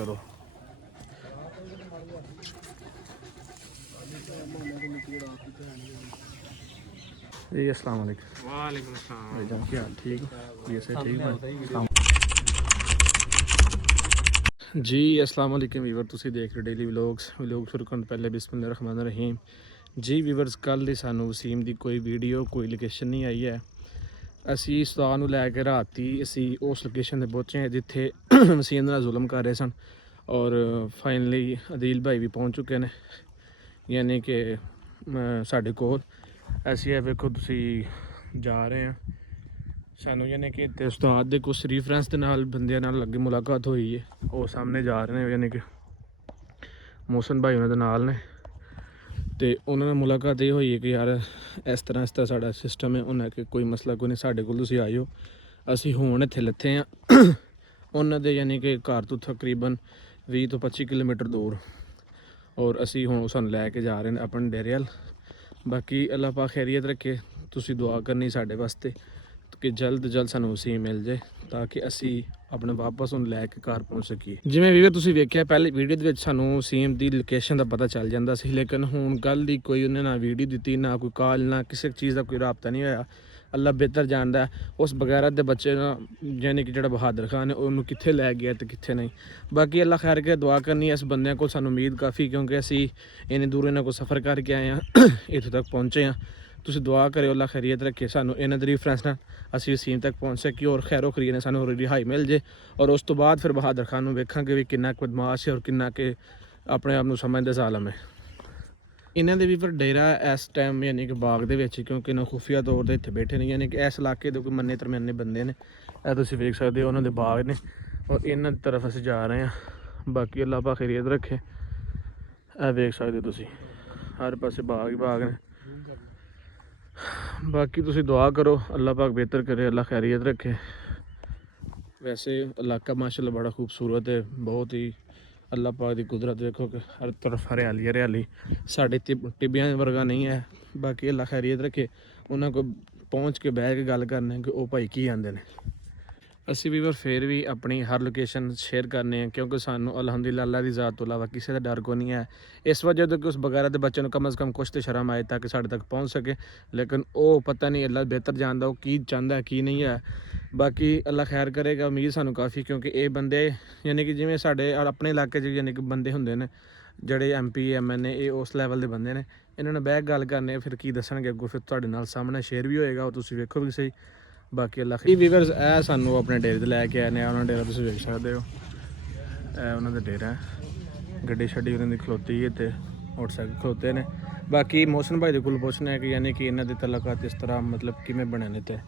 करो। जी अस्सलाम वालेकुम। वालेकुम अस्सलाम। भाईजान क्या हाल? ठीक ये से ठीक है जी। अस्सलाम वालेकुम वीवर, तुसी देख रहे डेली व्लॉग्स शुरू करने पहले बिस्मिल्लाह रहमान रहीम। जी वीवर्स, कल ਦੀ ਸਾਨੂੰ ਵਸੀਮ ਦੀ ਕੋਈ ਵੀਡੀਓ ਕੋਈ ਲੋਕੇਸ਼ਨ ਨਹੀਂ ਆਈ ਹੈ। ਅਸੀਂ ਉਸਤਾਦ ਨੂੰ ਲੈ ਕੇ ਰਾਤੀ ਅਸੀਂ ਉਸ ਲੋਕੇਸ਼ਨ 'ਤੇ ਪਹੁੰਚੇ ਜਿੱਥੇ ਵਸੀਮ ਨਾਲ ਜ਼ੁਲਮ ਕਰ ਰਹੇ ਸਨ ਔਰ ਫਾਈਨਲੀ ਅਦੀਲ ਭਾਈ ਵੀ ਪਹੁੰਚ ਚੁੱਕੇ ਨੇ, ਯਾਨੀ ਕਿ ਸਾਡੇ ਕੋਲ। ਅਸੀਂ ਇਹ ਵੇਖੋ ਤੁਸੀਂ ਜਾ ਰਹੇ ਹਾਂ, ਸਾਨੂੰ ਯਾਨੀ ਕਿ ਇੱਥੇ ਉਸਤਾਦ ਦੇ ਕੁਛ ਰੈਫਰੈਂਸ ਦੇ ਨਾਲ ਬੰਦਿਆਂ ਨਾਲ ਅੱਗੇ ਮੁਲਾਕਾਤ ਹੋਈ ਹੈ। ਉਹ ਸਾਹਮਣੇ ਜਾ ਰਹੇ ਨੇ, ਯਾਨੀ ਕਿ ਮੋਹਸਨ ਭਾਈ ਉਹਨਾਂ ਦੇ ਨਾਲ ਨੇ, ਤੇ ਉਹਨਾਂ ਨਾਲ ਮੁਲਾਕਾਤ ਇਹ ਹੋਈ ਹੈ ਕਿ ਯਾਰ ਇਸ ਤਰ੍ਹਾਂ ਸਾਡਾ ਸਿਸਟਮ ਹੈ। ਉਹਨਾਂ ਕਿ ਕੋਈ ਮਸਲਾ ਕੋਈ ਨਹੀਂ, ਸਾਡੇ ਕੋਲ ਤੁਸੀਂ ਆਇਓ। ਅਸੀਂ ਹੁਣ ਇੱਥੇ ਲੱਥੇ ਹਾਂ ਉਹਨਾਂ ਦੇ ਯਾਨੀ ਕਿ ਘਰ ਤੋਂ ਤਕਰੀਬਨ 20 ਤੋਂ 25 ਕਿਲੋਮੀਟਰ ਦੂਰ, ਔਰ ਅਸੀਂ ਹੁਣ ਸਾਨੂੰ ਲੈ ਕੇ ਜਾ ਰਹੇ ਨੇ ਆਪਣੇ ਡੇਰੇ ਵੱਲ। ਬਾਕੀ ਅੱਲਾਹ ਪਾਕ ਖੈਰੀਅਤ ਰੱਖੇ, ਤੁਸੀਂ ਦੁਆ ਕਰਨੀ ਸਾਡੇ ਵਾਸਤੇ ਕਿ ਜਲਦ ਜਲਦ ਸਾਨੂੰ ਵਸੀਮ ਮਿਲ ਜਾਏ ਤਾਂ ਕਿ ਅਸੀਂ ਆਪਣੇ ਵਾਪਸ ਉਹਨੂੰ ਲੈ ਕੇ ਘਰ ਪਹੁੰਚ ਸਕੀਏ। ਜਿਵੇਂ ਵੀਡੀਓ ਤੁਸੀਂ ਵੇਖਿਆ ਪਹਿਲੇ ਵੀਡੀਓ ਦੇ ਵਿੱਚ ਸਾਨੂੰ ਵਸੀਮ ਦੀ ਲੋਕੇਸ਼ਨ ਦਾ ਪਤਾ ਚੱਲ ਜਾਂਦਾ ਸੀ, ਲੇਕਿਨ ਹੁਣ ਕੱਲ੍ਹ ਦੀ ਕੋਈ ਉਹਨੇ ਨਾ ਵੀਡੀਓ ਦਿੱਤੀ, ਨਾ ਕੋਈ ਕਾਲ, ਨਾ ਕਿਸੇ ਚੀਜ਼ ਦਾ ਕੋਈ ਰਾਬਤਾ ਨਹੀਂ ਹੋਇਆ। ਅੱਲਾ ਬਿਹਤਰ ਜਾਣਦਾ ਉਸ ਬਗੈਰਤ ਦੇ ਬੱਚੇ ਨਾਲ, ਯਾਨੀ ਕਿ ਜਿਹੜਾ ਬਹਾਦਰ ਖਾਨ ਹੈ, ਉਹਨੂੰ ਕਿੱਥੇ ਲੈ ਗਿਆ ਤੇ ਕਿੱਥੇ ਨਹੀਂ। ਬਾਕੀ ਅੱਲਾ ਖੈਰ ਕੇ ਦੁਆ ਕਰਨੀ ਇਸ ਬੰਦਿਆਂ ਕੋਲ ਸਾਨੂੰ ਉਮੀਦ ਕਾਫੀ, ਕਿਉਂਕਿ ਅਸੀਂ ਇੰਨੀ ਦੂਰ ਇਹਨਾਂ ਕੋਲ ਸਫ਼ਰ ਕਰਕੇ ਆਏ ਹਾਂ, ਇੱਥੋਂ ਤੱਕ ਪਹੁੰਚੇ ਹਾਂ। ਤੁਸੀਂ ਦੁਆ ਕਰਿਓ ਅੱਲਾ ਖੈਰੀਅਤ ਰੱਖੇ, ਸਾਨੂੰ ਇਹਨਾਂ ਦੇ ਰੈਫਰੈਂਸ ਨਾਲ ਅਸੀਂ ਵਸੀਮ ਤੱਕ ਪਹੁੰਚ ਸਕੀਏ ਔਰ ਖੈਰੋ ਖਰੀਏ ਨੇ ਸਾਨੂੰ ਰਿਹਾਈ ਮਿਲ ਜੇ। ਔਰ ਉਸ ਤੋਂ ਬਾਅਦ ਫਿਰ ਬਹਾਦਰ ਖਾਨ ਨੂੰ ਵੇਖਾਂਗੇ ਵੀ ਕਿੰਨਾ ਕੁ ਬਦਮਾਸ਼ ਹੈ ਔਰ ਕਿੰਨਾ ਕਿ ਆਪਣੇ ਆਪ ਨੂੰ ਸਮਝਦੇ ਜ਼ਾਲਮ ਹੈ। ਇਹਨਾਂ ਦੇ ਵੀ ਫਿਰ ਡੇਰਾ ਇਸ ਟਾਈਮ ਯਾਨੀ ਕਿ ਬਾਗ ਦੇ ਵਿੱਚ, ਕਿਉਂਕਿ ਇਹਨਾਂ ਖੁਫੀਆ ਤੌਰ 'ਤੇ ਇੱਥੇ ਬੈਠੇ ਨੇ, ਯਾਨੀ ਕਿ ਇਸ ਇਲਾਕੇ ਦੇ ਕੋਈ ਮੰਨੇ ਤਰਮਾਨੇ ਬੰਦੇ ਨੇ। ਇਹ ਤੁਸੀਂ ਵੇਖ ਸਕਦੇ ਹੋ ਉਹਨਾਂ ਦੇ ਬਾਗ ਨੇ ਔਰ ਇਹਨਾਂ ਦੀ ਤਰਫ ਅਸੀਂ ਜਾ ਰਹੇ ਹਾਂ। ਬਾਕੀ ਅੱਲਾਹ ਪਾਕ ਖੈਰੀਅਤ ਰੱਖੇ, ਇਹ ਵੇਖ ਸਕਦੇ ਹੋ ਤੁਸੀਂ ਹਰ ਪਾਸੇ ਬਾਗ ਹੀ ਬਾਗ ਨੇ। ਬਾਕੀ ਤੁਸੀਂ ਦੁਆ ਕਰੋ ਅੱਲਾਹ ਪਾਕ ਬਿਹਤਰ ਕਰੇ, ਅੱਲਾਹ ਖੈਰੀਅਤ ਰੱਖੇ। ਵੈਸੇ ਇਲਾਕਾ ਮਾਸ਼ਾਅੱਲਾ ਬੜਾ ਖੂਬਸੂਰਤ ਹੈ, ਬਹੁਤ ਹੀ ਅੱਲਾਹ ਪਾਕ ਦੀ ਕੁਦਰਤ ਦੇਖੋ ਕਿ ਹਰ ਤਰਫ ਹਰਿਆਲੀ ਹਰਿਆਲੀ, ਸਾਡੇ ਟਿੱਬਿਆਂ ਵਰਗਾ ਨਹੀਂ ਹੈ। ਬਾਕੀ ਅੱਲਾਹ ਖੈਰੀਅਤ ਰੱਖੇ, ਉਹਨਾਂ ਕੋਲ ਪਹੁੰਚ ਕੇ ਬਹਿ ਕੇ ਗੱਲ ਕਰਨੇ ਕਿ ਉਹ ਭਾਈ ਕੀ ਆਂਦੇ ਨੇ। ਅਸੀਂ ਵੀ ਫਿਰ ਵੀ ਆਪਣੀ ਹਰ ਲੋਕੇਸ਼ਨ ਸ਼ੇਅਰ ਕਰਨੇ ਆ, ਕਿਉਂਕਿ ਸਾਨੂੰ ਅਲਹਮਦੁਲਿਲਾ ਅੱਲਾ ਦੀ ਜ਼ਾਤ ਤੋਂ ਇਲਾਵਾ ਕਿਸੇ ਦਾ ਡਰ ਕੋਈ ਨਹੀਂ ਹੈ। ਇਸ ਵਜ੍ਹਾ ਤੋਂ ਕਿ ਉਸ ਬਗੈਰਾ ਦੇ ਬੱਚੇ ਨੂੰ ਕਮ ਅਜ਼ ਕਮ ਕੁਛ ਤਾਂ ਸ਼ਰਮ ਆਏ ਤਾਂ ਕਿ ਸਾਡੇ ਤੱਕ ਪਹੁੰਚ ਸਕੇ, ਲੇਕਿਨ ਉਹ ਪਤਾ ਨਹੀਂ ਅੱਲਾ ਬਿਹਤਰ ਜਾਣਦਾ ਉਹ ਕੀ ਚਾਹੁੰਦਾ ਕੀ ਨਹੀਂ ਹੈ। ਬਾਕੀ ਅੱਲਾ ਖੈਰ ਕਰੇਗਾ, ਉਮੀਦ ਸਾਨੂੰ ਕਾਫੀ, ਕਿਉਂਕਿ ਇਹ ਬੰਦੇ ਯਾਨੀ ਕਿ ਜਿਵੇਂ ਸਾਡੇ ਆਪਣੇ ਇਲਾਕੇ 'ਚ ਯਾਨੀ ਕਿ ਬੰਦੇ ਹੁੰਦੇ ਨੇ ਜਿਹੜੇ MP MNA, ਇਹ ਉਸ ਲੈਵਲ ਦੇ ਬੰਦੇ ਨੇ। ਇਹਨਾਂ ਨਾਲ ਬਹਿ ਗੱਲ ਕਰਨੇ ਫਿਰ ਕੀ ਦੱਸਣਗੇ ਅੱਗੋਂ, ਫਿਰ ਤੁਹਾਡੇ ਨਾਲ ਸਾਹਮਣੇ ਸ਼ੇਅਰ ਵੀ ਹੋਏਗਾ, ਉਹ ਤੁਸੀਂ ਵੇਖੋ ਵੀ ਸਹੀ। ਬਾਕੀ ਅੱਲਾ ਖੈਰ। ਵੀਵਰਸ ਇਹ ਸਾਨੂੰ ਆਪਣੇ ਡੇਰੇ 'ਤੇ ਲੈ ਕੇ ਆਏ ਨੇ, ਉਹਨਾਂ ਡੇਰਾ ਤੁਸੀਂ ਵੇਖ ਸਕਦੇ ਹੋ, ਇਹ ਉਹਨਾਂ ਦਾ ਡੇਰਾ। ਗੱਡੀ ਛੱਡੀ ਉਹਨਾਂ ਦੀ ਖਲੋਤੀ ਹੈ ਅਤੇ ਮੋਟਰਸਾਈਕਲ ਖਲੋਤੇ ਨੇ। ਬਾਕੀ ਮੋਹਸਨ ਭਾਈ ਦੇ ਕੋਲ ਪੁੱਛਣਾ ਹੈ ਕਿ ਯਾਨੀ ਕਿ ਇਹਨਾਂ ਦੇ ਤਲਕਾਤ ਇਸ ਤਰ੍ਹਾਂ ਮਤਲਬ ਕਿਵੇਂ ਬਣੇ ਨੇ। ਤੇ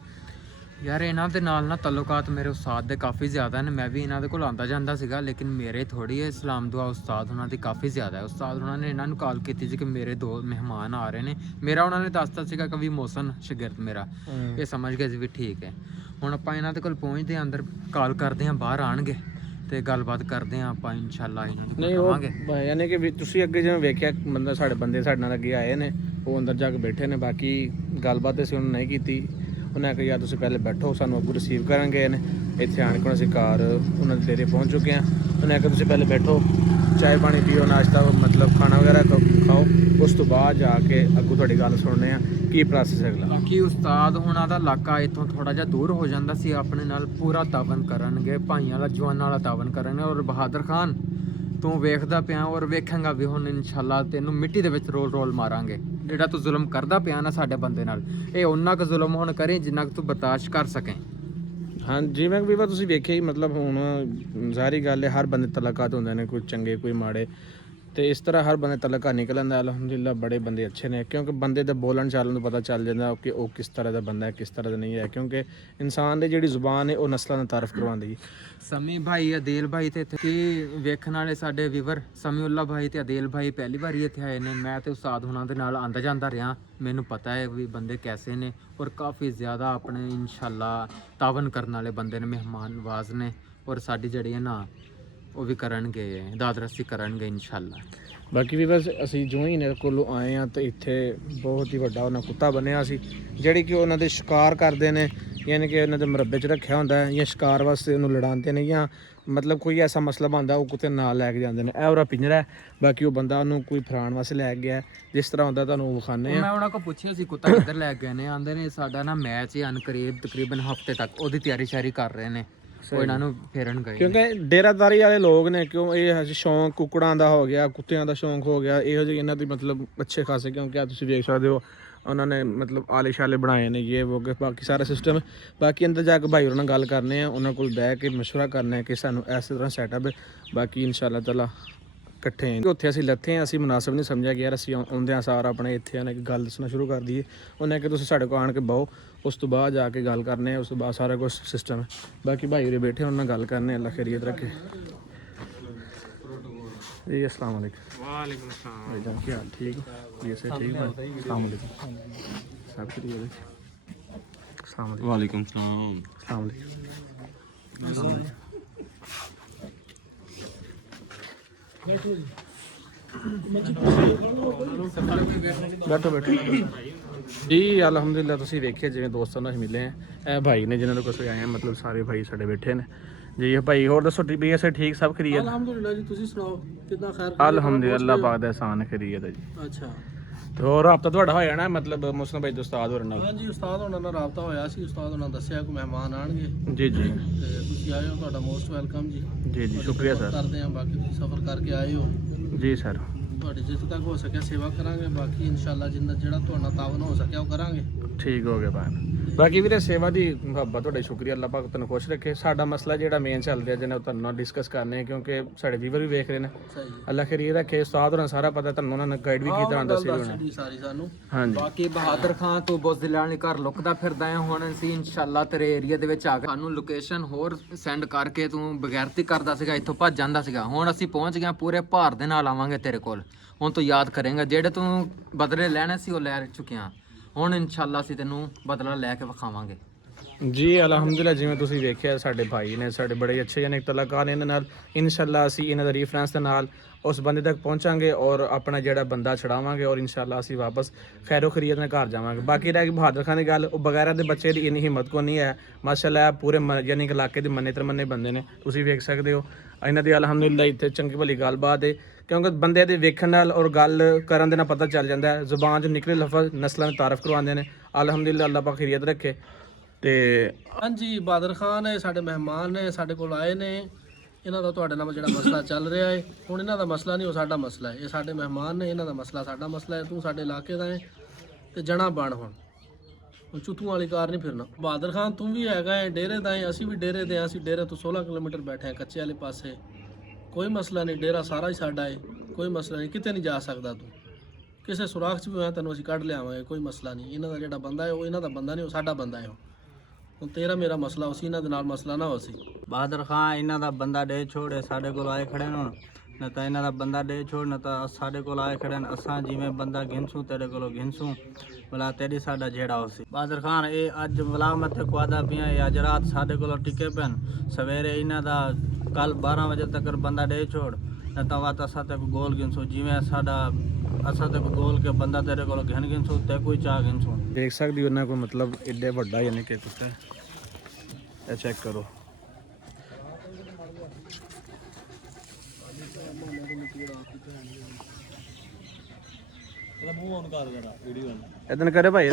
ਯਾਰ ਇਹਨਾਂ ਦੇ ਨਾਲ ਨਾ ਤਲੁਕਾਤ ਮੇਰੇ ਉਸਤਾਦ ਦੇ ਕਾਫੀ ਜ਼ਿਆਦਾ ਨੇ। ਮੈਂ ਵੀ ਇਹਨਾਂ ਦੇ ਕੋਲ ਆਉਂਦਾ ਜਾਂਦਾ ਸੀਗਾ, ਲੇਕਿਨ ਮੇਰੇ ਥੋੜੀ ਹੈ। ਇਸਲਾਮ ਦੁਆ ਉਸਤਾਦ ਉਹਨਾਂ ਦੀ ਕਾਫੀ ਜ਼ਿਆਦਾ ਹੈ। ਉਸਤਾਦ ਉਹਨਾਂ ਨੇ ਇਹਨਾਂ ਨੂੰ ਕਾਲ ਕੀਤੀ ਸੀ ਕਿ ਮੇਰੇ 2 ਮਹਿਮਾਨ ਆ ਰਹੇ ਨੇ। ਮੇਰਾ ਉਹਨਾਂ ਨੇ ਦੱਸਤਾ ਸੀਗਾ ਕਿ ਵੀ ਮੋਹਸਨ ਸ਼ਾਗਿਰਦ ਮੇਰਾ, ਇਹ ਸਮਝ ਗਏ ਸੀ ਵੀ ਠੀਕ ਹੈ। ਹੁਣ ਆਪਾਂ ਇਹਨਾਂ ਦੇ ਕੋਲ ਪਹੁੰਚਦੇ ਹਾਂ, ਅੰਦਰ ਕਾਲ ਕਰਦੇ ਹਾਂ, ਬਾਹਰ ਆਉਣਗੇ ਤੇ ਗੱਲਬਾਤ ਕਰਦੇ ਹਾਂ ਆਪਾਂ ਇਨਸ਼ਾਅੱਲਾ ਇਹਨਾਂ ਨੂੰ ਕਰਾਂਗੇ। ਯਾਨੀ ਕਿ ਤੁਸੀਂ ਅੱਗੇ ਜਿਵੇਂ ਵੇਖਿਆ ਬੰਦਾ ਸਾਡੇ ਬੰਦੇ ਸਾਡੇ ਨਾਲ ਅੱਗੇ ਆਏ ਨੇ, ਉਹ ਅੰਦਰ ਜਾ ਕੇ ਬੈਠੇ ਨੇ। ਬਾਕੀ ਗੱਲਬਾਤ ਅਸੀਂ ਉਹਨਾਂ ਨਹੀਂ ਕੀਤੀ। ਉਹਨਾਂ ਕਿਹਾ ਤੁਸੀਂ ਪਹਿਲੇ ਬੈਠੋ, ਸਾਨੂੰ ਅੱਗੋਂ ਰਿਸੀਵ ਕਰਾਂਗੇ ਨੇ। ਇੱਥੇ ਆਣ ਕੇ ਅਸੀਂ ਘਰ ਉਹਨਾਂ ਦੇ ਡੇਰੇ ਪਹੁੰਚ ਚੁੱਕੇ ਹਾਂ। ਉਹਨਾਂ ਕਿਹਾ ਤੁਸੀਂ ਪਹਿਲੇ ਬੈਠੋ, ਚਾਹ ਪਾਣੀ ਪੀਓ, ਨਾਸ਼ਤਾ ਮਤਲਬ ਖਾਣਾ ਵਗੈਰਾ ਖਾਓ, ਉਸ ਤੋਂ ਬਾਅਦ ਜਾ ਕੇ ਅੱਗੋਂ ਤੁਹਾਡੀ ਗੱਲ ਸੁਣਨੇ ਆ ਕੀ ਪ੍ਰੋਸੈਸ ਹੈ ਅਗਲਾ। ਬਾਕੀ ਉਸਤਾਦ ਹੁਣਾਂ ਦਾ ਇਲਾਕਾ ਇੱਥੋਂ ਥੋੜਾ ਜਿਹਾ ਦੂਰ ਹੋ ਜਾਂਦਾ ਸੀ। ਆਪਣੇ ਨਾਲ ਪੂਰਾ ਤਾਵਨ ਕਰਨਗੇ, ਭਾਈਆਂ ਵਾਲਾ ਜਵਾਨਾਂ ਵਾਲਾ ਤਾਵਨ ਕਰਨਗੇ। ਔਰ ਬਹਾਦਰ ਖਾਨ ਤੂੰ ਵੇਖਦਾ ਪਿਆ ਔਰ ਵੇਖਾਂਗਾ ਵੀ ਹੁਣ ਇਨਸ਼ਾਅੱਲਾ ਤੈਨੂੰ ਮਿੱਟੀ ਦੇ ਵਿੱਚ ਰੋਲ ਮਾਰਾਂਗੇ। ਜਿਹੜਾ ਤੂੰ ਜ਼ੁਲਮ ਕਰਦਾ ਪਿਆ ਨਾ ਸਾਡੇ ਬੰਦੇ ਨਾਲ, ਇਹ ਉਹਨਾਂ ਕੁ ਜ਼ੁਲਮ ਹੁਣ ਕਰੇ ਜਿੰਨਾ ਕੁ ਤੂੰ ਬਰਦਾਸ਼ਤ ਕਰ ਸਕੇ। ਹਾਂ ਜਿਵੇਂ ਵੀ ਤੁਸੀਂ ਵੇਖਿਆ ਹੀ, ਮਤਲਬ ਹੁਣ ਜ਼ਾਹਰੀ ਗੱਲ ਹੈ ਹਰ ਬੰਦੇ ਤਲਕਾਤ ਹੁੰਦੇ ਨੇ, ਕੋਈ ਚੰਗੇ ਕੋਈ ਮਾੜੇ, ਤੇ ਇਸ ਤਰ੍ਹਾਂ ਹਰ ਬੰਦੇ ਤਲਕਾ ਨਿਕਲ ਆਉਂਦਾ। ਅਲਹਮਦੁਲਿਲਾ ਬੜੇ ਬੰਦੇ ਅੱਛੇ ਨੇ, ਕਿਉਂਕਿ ਬੰਦੇ ਦੇ ਬੋਲਣ ਚਾਲਣ ਨੂੰ ਪਤਾ ਚੱਲ ਜਾਂਦਾ ਕਿ ਉਹ ਕਿਸ ਤਰ੍ਹਾਂ ਦਾ ਬੰਦਾ ਹੈ, ਕਿਸ ਤਰ੍ਹਾਂ ਦਾ ਨਹੀਂ ਹੈ। ਕਿਉਂਕਿ ਇਨਸਾਨ ਦੀ ਜਿਹੜੀ ਜ਼ੁਬਾਨ ਹੈ ਉਹ ਨਸਲਾਂ ਦਾ ਤਾਰਫ ਕਰਵਾਉਂਦੀ। ਸਮੀ ਭਾਈ, ਅਦੇਲ ਭਾਈ ਤੇ ਇੱਥੇ ਵੇਖਣ ਵਾਲੇ ਸਾਡੇ ਵੀਵਰ ਸਮੀਉੱਲਾ ਭਾਈ ਤੇ ਅਦੇਲ ਭਾਈ ਪਹਿਲੀ ਵਾਰੀ ਇੱਥੇ ਆਏ ਨੇ। ਮੈਂ ਤੇ ਉਸਤਾਦ ਹੁਣਾਂ ਦੇ ਨਾਲ ਆਂਦਾ ਜਾਂਦਾ ਰਿਹਾ, ਮੈਨੂੰ ਪਤਾ ਹੈ ਵੀ ਬੰਦੇ ਕੈਸੇ ਨੇ ਔਰ ਕਾਫੀ ਜ਼ਿਆਦਾ ਆਪਣੇ ਇਨਸ਼ਾਅੱਲਾ ਤਾਵਨ ਕਰਨ ਵਾਲੇ ਬੰਦੇ ਨੇ, ਮਹਿਮਾਨ ਨਵਾਜ਼ ਨੇ। ਔਰ ਸਾਡੀ ਜਿਹੜੀ ਹੈ ਨਾ ਉਹ ਵੀ ਕਰਨਗੇ, ਦਾਦਰਸੀ ਕਰਨਗੇ ਇਨਸ਼ਾਅੱਲਾ। ਬਾਕੀ ਵੀ ਬਸ ਅਸੀਂ ਜੋ ਹੀ ਇਹਨਾਂ ਕੋਲੋਂ ਆਏ ਹਾਂ ਤਾਂ ਇੱਥੇ ਬਹੁਤ ਹੀ ਵੱਡਾ ਉਹਨਾਂ ਕੁੱਤਾ ਬੰਨਿਆ ਸੀ, ਜਿਹੜੀ ਕਿ ਉਹਨਾਂ ਦੇ ਸ਼ਿਕਾਰ ਕਰਦੇ ਨੇ, ਯਾਨੀ ਕਿ ਉਹਨਾਂ ਦੇ ਮੁਰੱਬੇ 'ਚ ਰੱਖਿਆ ਹੁੰਦਾ ਹੈ ਜਾਂ ਸ਼ਿਕਾਰ ਵਾਸਤੇ ਉਹਨੂੰ ਲੜਾਉਂਦੇ ਨੇ ਜਾਂ ਮਤਲਬ ਕੋਈ ਐਸਾ ਮਸਲਾ ਬਣਦਾ ਉਹ ਕਿਤੇ ਨਾਲ ਲੈ ਕੇ ਜਾਂਦੇ ਨੇ। ਇਹ ਉਹਦਾ ਪਿੰਜਰਾ ਹੈ, ਬਾਕੀ ਉਹ ਬੰਦਾ ਉਹਨੂੰ ਕੋਈ ਫਰਾਉਣ ਵਾਸਤੇ ਲੈ ਕੇ ਗਿਆ ਜਿਸ ਤਰ੍ਹਾਂ ਹੁੰਦਾ ਤੁਹਾਨੂੰ ਵਿਖਾਉਂਦੇ ਆ। ਮੈਂ ਉਹਨਾਂ ਕੋਲ ਪੁੱਛਿਆ ਸੀ ਕੁੱਤਾ ਕਿੱਧਰ ਲੈ ਗਏ ਨੇ, ਆਂਦੇ ਨੇ ਸਾਡਾ ਨਾ ਮੈਚ ਹੈ ਅਨਕਰੀਬ ਤਕਰੀਬਨ ਹਫਤੇ ਤੱਕ, ਉਹਦੀ ਤਿਆਰੀ ਸ਼ਾਰੀ ਕਰ ਰਹੇ ਨੇ, ਉਹ ਇਹਨਾਂ ਨੂੰ ਫੇਰਨ ਗਏ। ਕਿਉਂਕਿ ਡੇਰਾਦਾਰੀ ਵਾਲੇ ਲੋਕ ਨੇ, ਕਿਉਂ ਇਹ ਸ਼ੌਂਕ ਕੁੱਕੜਾਂ ਦਾ ਹੋ ਗਿਆ, ਕੁੱਤਿਆਂ ਦਾ ਸ਼ੌਂਕ ਹੋ ਗਿਆ, ਇਹੋ ਜਿਹੇ ਇਹਨਾਂ ਦੀ ਮਤਲਬ ਅੱਛੇ ਖਾਸੇ, ਕਿਉਂਕਿ ਆ ਤੁਸੀਂ ਵੇਖ ਸਕਦੇ ਹੋ ਉਹਨਾਂ ਨੇ ਮਤਲਬ ਆਲੇ ਸ਼ਾਲੇ ਬਣਾਏ ਨੇ ਇਹ ਉਹ ਬਾਕੀ ਸਾਰਾ ਸਿਸਟਮ। ਬਾਕੀ ਅੰਦਰ ਜਾ ਕੇ ਭਾਈ ਉਹਨਾਂ ਨਾਲ ਗੱਲ ਕਰਨੇ ਆ, ਉਹਨਾਂ ਕੋਲ ਬਹਿ ਕੇ ਮਸ਼ਵਰਾ ਕਰਨਾ ਹੈ ਕਿ ਸਾਨੂੰ ਇਸ ਤਰ੍ਹਾਂ ਸੈਟਅਪ ਹੈ। ਬਾਕੀ ਇਨਸ਼ਾਅੱਲਾ ਤਾਲਾ ਇਕੱਠੇ ਹਾਂ। ਉੱਥੇ ਅਸੀਂ ਲੱਥੇ ਹਾਂ, ਅਸੀਂ ਮੁਨਾਸਬ ਨਹੀਂ ਸਮਝਿਆ ਕਿ ਯਾਰ ਅਸੀਂ ਆਉਂਦਿਆਂ ਸਾਰ ਆਪਣੇ ਇੱਥੇ ਆਣ ਕੇ ਗੱਲ ਦੱਸਣਾ ਸ਼ੁਰੂ ਕਰ ਦਈਏ। ਉਹਨੇ ਕਿ ਤੁਸੀਂ ਸਾਡੇ ਕੋਲ ਆਣ ਕੇ ਬਹੋ, ਉਸ ਤੋਂ ਬਾਅਦ ਜਾ ਕੇ ਗੱਲ ਕਰਨੇ, ਉਸ ਤੋਂ ਬਾਅਦ ਸਾਰਾ ਕੁਝ ਸਿਸਟਮ ਹੈ। ਬਾਕੀ ਭਾਈ ਉਰੇ ਬੈਠੇ ਉਹਨਾਂ ਨਾਲ ਗੱਲ ਕਰਨੇ, ਅੱਲਾ ਖੈਰੀਅਤ ਰੱਖੇ जी। अस्सलाम वालेकुम। वालेकुम अस्सलाम। भाईजान क्या हाल, ठीक हो? ये से ठीक है। अस्सलाम वालेकुम। सब ठीक है। अस्सलाम वालेकुम। वालेकुम सलाम। अस्सलाम वालेकुम। अस्सलाम वालेकुम। बैठो बैठो जी। अलहमदुलिल्लाह ਤੁਸੀਂ ਵੇਖਿਆ ਜਿਵੇਂ ਦੋਸਤਾਂ ਨਾਲ ਮਿਲੇ ਆ, ਇਹ ਭਾਈ ਨੇ ਜਿਨ੍ਹਾਂ ਦੇ ਕੋਲ ਆਏ ਆ, ਮਤਲਬ ਸਾਰੇ ਭਾਈ ਸਾਡੇ ਬੈਠੇ ਨੇ ਜੀ। ਇਹ ਭਾਈ ਹੋਰ ਦੱਸੋ ਵੀ ਐਸੇ ਠੀਕ ਸਭ ਖਰੀਦ? ਅਲਹਮਦੁਲਿਲਾ ਜੀ, ਤੁਸੀਂ ਸੁਣਾਓ ਕਿੰਨਾ ਖੈਰ? ਅਲਹਮਦੁਲਿਲਾ ਪਾਕ ਦਾ ਇਹਸਾਨ ਖਰੀਦ ਹੈ ਜੀ। ਅੱਛਾ, ਤੇ ਹੋਰ ਰਾਬਤਾ ਤੁਹਾਡਾ ਹੋਇਆ ਨਾ ਮਤਲਬ ਮੁਸਲਮ ਭਾਈ ਦੇ ਉਸਤਾਦ ਹੋਰਾਂ ਨਾਲ? ਹਾਂਜੀ ਉਸਤਾਦ ਹੋਣਾ ਨਾਲ ਰਾਬਤਾ ਹੋਇਆ ਸੀ, ਉਸਤਾਦ ਹੋਣਾ ਦੱਸਿਆ ਕਿ ਮਹਿਮਾਨ ਆਣਗੇ ਜੀ ਜੀ ਤੇ ਤੁਸੀਂ ਆਏ ਹੋ, ਤੁਹਾਡਾ ਮੋਸਟ ਵੈਲਕਮ ਜੀ। ਜੀ ਜੀ ਸ਼ੁਕਰੀਆ ਸਰ। ਕਰਦੇ ਹਾਂ, ਬਾਕੀ ਤੁਸੀਂ ਸਫ਼ਰ ਕਰਕੇ ਆਏ ਹੋ, ਜੀ ਸਰ। ਤੁਹਾਡੀ ਜਿੱਥੇ ਤੱਕ ਹੋ ਸਕਿਆ ਸੇਵਾ ਕਰਾਂਗੇ, ਬਾਕੀ ਇਨਸ਼ਾਅੱਲਾ ਜਿੰਨਾ ਜਿਹੜਾ ਤੁਹਾਡਾ ਤਾਵਨ ਹੋ ਸਕਿਆ ਉਹ ਕਰਾਂਗੇ। ਠੀਕ ਹੋ ਗਿਆ ਭਾਈ। ਬਾਕੀ ਵੀਰੇ ਸੇਵਾ ਦੀ ਮੁਹੱਬਤ ਤੁਹਾਡਾ ਸ਼ੁਕਰੀਆ, ਅੱਲਾਹ ਪਾਕ ਤੁਹਾਨੂੰ ਖੁਸ਼ ਰੱਖੇ। ਸਾਡਾ ਮਸਲਾ ਜਿਹੜਾ ਮੇਨ ਚੱਲ ਰਿਹਾ ਜਿਹਨੇ ਉਹ ਤੁਹਾਨੂੰ ਨਾਲ ਡਿਸਕਸ ਕਰਨੇ ਆ, ਕਿਉਂਕਿ ਸਾਡੇ ਵੀਵਰ ਵੀ ਵੇਖ ਰਹੇ ਨੇ। ਸਹੀ ਅੱਲਾਹ ਖੈਰੀਅਤ ਰੱਖੇ। ਉਸਤਾਦ ਹੋਰਾਂ ਸਾਰਾ ਪਤਾ ਤੁਹਾਨੂੰ, ਉਹਨਾਂ ਨੇ ਗਾਈਡ ਵੀ ਕੀਤਾ ਹੋਣਾ, ਦੱਸਿਆ ਹੋਣਾ। ਜੀ ਸਾਰੀ ਸਾਨੂੰ। ਹਾਂਜੀ ਬਾਕੀ ਬਹਾਦਰ ਖਾਨ ਤੂੰ ਬੁਜ਼ਦਿਲਾਂ ਵਾਲੇ ਘਰ ਲੁਕਦਾ ਫਿਰਦਾ ਹੈ, ਹੁਣ ਅਸੀਂ ਇਨਸ਼ਾਅੱਲਾ ਤੇਰੇ ਏਰੀਆ ਦੇ ਵਿੱਚ ਆ ਕੇ ਸਾਨੂੰ ਲੋਕੇਸ਼ਨ ਹੋਰ ਸੈਂਡ ਕਰਕੇ, ਤੂੰ ਬਗੈਰਤੀ ਕਰਦਾ ਸੀਗਾ, ਇੱਥੋਂ ਭੱਜ ਜਾਂਦਾ ਸੀਗਾ, ਹੁਣ ਅਸੀਂ ਪਹੁੰਚ ਗਏ, ਪੂਰੇ ਭਾਰ ਦੇ ਨਾਲ ਆਵਾਂਗੇ ਤੇਰੇ ਕੋਲ। ਹੁਣ ਤੂੰ ਯਾਦ ਕਰੇਂਗਾ ਜਿਹੜੇ ਤੂੰ ਬਦਲੇ ਲੈਣੇ ਸੀ ਉਹ ਲੈ ਚੁੱਕਿਆ, ਹੁਣ ਇਨਸ਼ਾਅੱਲਾ ਅਸੀਂ ਤੈਨੂੰ ਬਦਲਾ ਲੈ ਕੇ ਵਿਖਾਵਾਂਗੇ ਜੀ। ਅਲਹਮਦੁਲਿਲਾ ਜਿਵੇਂ ਤੁਸੀਂ ਵੇਖਿਆ ਸਾਡੇ ਭਾਈ ਨੇ, ਸਾਡੇ ਬੜੇ ਅੱਛੇ ਯਾਨੀ ਤਲਾਕਾਰ ਨੇ ਇਹਨਾਂ ਨਾਲ। ਇਨਸ਼ਾਅੱਲਾ ਅਸੀਂ ਇਹਨਾਂ ਦਾ ਰੈਫਰੈਂਸ ਦੇ ਨਾਲ ਉਸ ਬੰਦੇ ਤੱਕ ਪਹੁੰਚਾਂਗੇ ਔਰ ਆਪਣਾ ਜਿਹੜਾ ਬੰਦਾ ਛਡਾਵਾਂਗੇ ਔਰ ਇਨਸ਼ਾਅੱਲਾ ਅਸੀਂ ਵਾਪਸ ਖੈਰੋ ਖਰੀਅਤ ਨਾਲ ਘਰ ਜਾਵਾਂਗੇ। ਬਾਕੀ ਰਹਿ ਗਈ ਬਹਾਦਰ ਖਾਨ ਦੀ ਗੱਲ, ਉਹ ਬਗੈਰਾ ਦੇ ਬੱਚੇ ਦੀ ਇੰਨੀ ਹਿੰਮਤ ਕੋ ਨਹੀਂ ਹੈ ਮਾਸ਼ਾਅੱਲਾ। ਪੂਰੇ ਯਾਨੀ ਕਿ ਇਲਾਕੇ ਦੇ ਮੰਨੇ ਤਰਮੰਨੇ ਬੰਦੇ ਨੇ, ਤੁਸੀਂ ਵੇਖ ਸਕਦੇ ਹੋ। ਇਹਨਾਂ ਦੀ ਅਲਹਮਦੁਲਿਲਾ ਇੱਥੇ ਚੰਗੀ ਭਲੀ ਗੱਲਬਾਤ ਹੈ, ਕਿਉਂਕਿ ਬੰਦੇ ਦੇ ਵੇਖਣ ਨਾਲ ਔਰ ਗੱਲ ਕਰਨ ਦੇ ਨਾਲ ਪਤਾ ਚੱਲ ਜਾਂਦਾ ਹੈ। ਜ਼ੁਬਾਨ 'ਚ ਨਿਕਲੇ ਲਫ਼ਜ਼ ਨਸਲਾਂ ਨੂੰ ਤਾਰਫ ਕਰਵਾਉਂਦੇ ਨੇ। ਅਲਹਮਦੁਲਿਲਾ ਅੱਲਾਹ ਪਾਕ ਖੈਰੀਅਤ ਰੱਖੇ। ਤੇ ਹਾਂਜੀ ਬਹਾਦਰ ਖਾਨ ਹੈ, ਸਾਡੇ ਮਹਿਮਾਨ ਨੇ, ਸਾਡੇ ਕੋਲ ਆਏ ਨੇ। ਇਹਨਾਂ ਦਾ ਤੁਹਾਡੇ ਨਾਲ ਜਿਹੜਾ ਮਸਲਾ ਚੱਲ ਰਿਹਾ ਹੈ, ਹੁਣ ਇਹਨਾਂ ਦਾ ਮਸਲਾ ਨਹੀਂ, ਉਹ ਸਾਡਾ ਮਸਲਾ ਹੈ। ਇਹ ਸਾਡੇ ਮਹਿਮਾਨ ਨੇ, ਇਹਨਾਂ ਦਾ ਮਸਲਾ ਸਾਡਾ ਮਸਲਾ ਹੈ। ਤੂੰ ਸਾਡੇ ਇਲਾਕੇ ਦਾ ਹੈ ਤੇ ਜਣਾ ਬਣ, ਹੁਣ ਚੁੱਤੂ ਵਾਲੀ ਕਾਰ ਨਹੀਂ ਫਿਰਨਾ। ਬਹਾਦਰ ਖਾਨ ਤੂੰ ਵੀ ਹੈਗਾ ਹੈ, ਡੇਰੇ ਦਾ ਹੈ, ਅਸੀਂ ਵੀ ਡੇਰੇ ਦੇ ਹਾਂ। ਅਸੀਂ ਡੇਰੇ ਤੋਂ 16 ਕਿਲੋਮੀਟਰ ਬੈਠੇ ਹਾਂ ਕੱਚੇ ਵਾਲੇ ਪਾਸੇ। ਕੋਈ ਮਸਲਾ ਨਹੀਂ, ਡੇਰਾ ਸਾਰਾ ਹੀ ਸਾਡਾ ਹੈ, ਕੋਈ ਮਸਲਾ ਨਹੀਂ, ਕਿਤੇ ਨਹੀਂ ਜਾ ਸਕਦਾ ਤੂੰ। ਕਿਸੇ ਸੁਰਾਖ 'ਚ ਵੀ ਹੋਇਆ ਤੈਨੂੰ ਅਸੀਂ ਕੱਢ ਲਿਆਵਾਂਗੇ, ਕੋਈ ਮਸਲਾ ਨਹੀਂ। ਇਹਨਾਂ ਦਾ ਜਿਹੜਾ ਬੰਦਾ ਹੈ ਉਹ ਇਹਨਾਂ ਦਾ ਬੰਦਾ ਨਹੀਂ, ਉਹ ਸਾਡਾ ਬੰਦਾ ਹੈ। ਹੁਣ ਤੇਰਾ ਮੇਰਾ ਮਸਲਾ ਹੋ ਸੀ, ਇਹਨਾਂ ਦੇ ਨਾਲ ਮਸਲਾ ਨਾ ਹੋ ਸੀ। ਬਹਾਦਰ ਖਾਨ ਇਹਨਾਂ ਦਾ ਬੰਦਾ ਡੇ ਛੋੜੇ ਸਾਡੇ ਕੋਲ ਆਏ ਖੜੇ ਨੇ, ਨਾ ਤਾਂ ਇਹਨਾਂ ਦਾ ਬੰਦਾ ਡੇ ਛੋੜ, ਨਾ ਤਾਂ ਸਾਡੇ ਕੋਲ ਆਏ ਖੜੇ ਨੇ। ਅਸਾਂ ਜਿਵੇਂ ਬੰਦਾ ਗਿਣਸੂ ਤੇਰੇ ਕੋਲੋਂ ਗਿਣਸੂ, ਭਲਾ ਤੇਰੀ ਸਾਡਾ ਜਿਹੜਾ ਹੋ ਸੀ। ਬਹਾਦਰ ਖਾਨ ਇਹ ਅੱਜ ਮਲਾਮਤ ਤੇ ਕੁਆਦਾ ਪਿਆ, ਇਹ ਅੱਜ ਰਾਤ ਸਾਡੇ ਕੋਲੋਂ ਟਿਕੇ ਪੈਣ। ਸਵੇਰੇ ਇਹਨਾਂ ਦਾ ਕੱਲ 12 ਵਜੇ ਤੱਕ ਬੰਦਾ ਡੇ ਛੋੜ, ਨਾ ਤਾਂ ਵਾ ਅਸਾਂ ਤੇ ਗੋਲ ਗਿਣਸੂ, ਜਿਵੇਂ ਸਾਡਾ ਅਸਾਂ ਤੇ ਗੋਲ ਕੇ ਬੰਦਾ ਤੇਰੇ ਕੋਲੋਂ ਗਿਣ ਗਿਣਸੂ ਤੇ ਕੋਈ ਚਾਹ ਗਿਣਸੂ। ਦੇਖ ਸਕਦੀ ਉਹਨਾਂ ਕੋਲ ਮਤਲਬ ਏਡੇ ਵੱਡਾ ਯਾਨੀ ਕਿ ਕੁੱਤਾ ਹੈ। ਇਹ ਚੈੱਕ ਕਰੋ। ਇਦਾਂ ਕਰੇ ਭਾਈ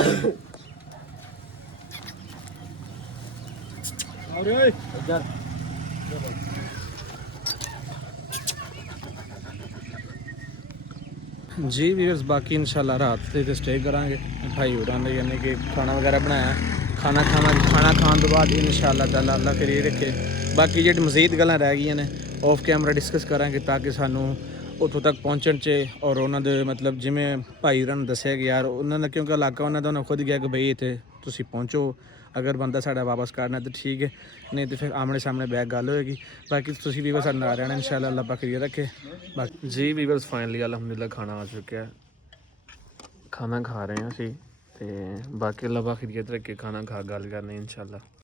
ਜੀ ਵੀਰਸ। ਬਾਕੀ ਇਨਸ਼ਾਅੱਲਾ ਰਾਤ ਤੇ ਸਟੇ ਕਰਾਂਗੇ ਭਾਈ ਹੋਰਾਂ ਨੇ, ਯਾਨੀ ਕਿ ਖਾਣਾ ਵਗੈਰਾ ਬਣਾਇਆ, ਖਾਣਾ ਖਾਣ ਤੋਂ ਬਾਅਦ ਇਨਸ਼ਾਅੱਲਾ ਤਾਲਾ ਅੱਲਾ ਕਰੀ ਰੱਖੇ। ਬਾਕੀ ਜਿਹੜੀ ਮਜ਼ੀਦ ਗੱਲਾਂ ਰਹਿ ਗਈਆਂ ਨੇ ਆਫ ਕੈਮਰਾ ਡਿਸਕਸ ਕਰਾਂਗੇ, ਤਾਂ ਕਿ ਸਾਨੂੰ ਉੱਥੋਂ ਤੱਕ ਪਹੁੰਚਣ 'ਚ ਔਰ ਉਹਨਾਂ ਦੇ ਮਤਲਬ ਜਿਵੇਂ ਭਾਈ ਹੋਰਾਂ ਨੇ ਦੱਸਿਆ ਕਿ ਯਾਰ ਉਹਨਾਂ ਦਾ, ਕਿਉਂਕਿ ਇਲਾਕਾ ਉਹਨਾਂ ਦਾ, ਉਹਨਾਂ ਖੁਦ ਗਿਆ ਕਿ ਬਈ ਇੱਥੇ ਤੁਸੀਂ ਪਹੁੰਚੋ, ਅਗਰ ਬੰਦਾ ਸਾਡਾ ਵਾਪਸ ਕਰਨਾ ਤਾਂ ਠੀਕ ਹੈ, ਨਹੀਂ ਤਾਂ ਫਿਰ ਆਮਣੇ ਸਾਹਮਣੇ ਬੈਕ ਗੱਲ ਹੋਏਗੀ। ਬਾਕੀ ਤੁਸੀਂ ਵੀਵਰ ਸਾਡੇ ਨਾਲ ਰਹਿਣਾ ਇਨਸ਼ਾਅੱਲਾ, ਅੱਲਾਹ ਪਾਕ ਖੈਰੀਅਤ ਰੱਖੇ। ਬਾਕੀ ਜੀ ਵੀਵਰਸ ਫਾਈਨਲੀ ਅਲਹਮਦੁਲਿਲਾ ਖਾਣਾ ਆ ਚੁੱਕਿਆ, ਖਾਣਾ ਖਾ ਰਹੇ ਹਾਂ ਅਸੀਂ, ਤੇ ਬਾਕੀ ਅੱਲਾਹ ਪਾਕ ਖੈਰੀਅਤ ਰੱਖੇ। ਖਾਣਾ ਖਾ ਗੱਲ ਕਰਨੀ ਇਨਸ਼ਾਅੱਲਾ।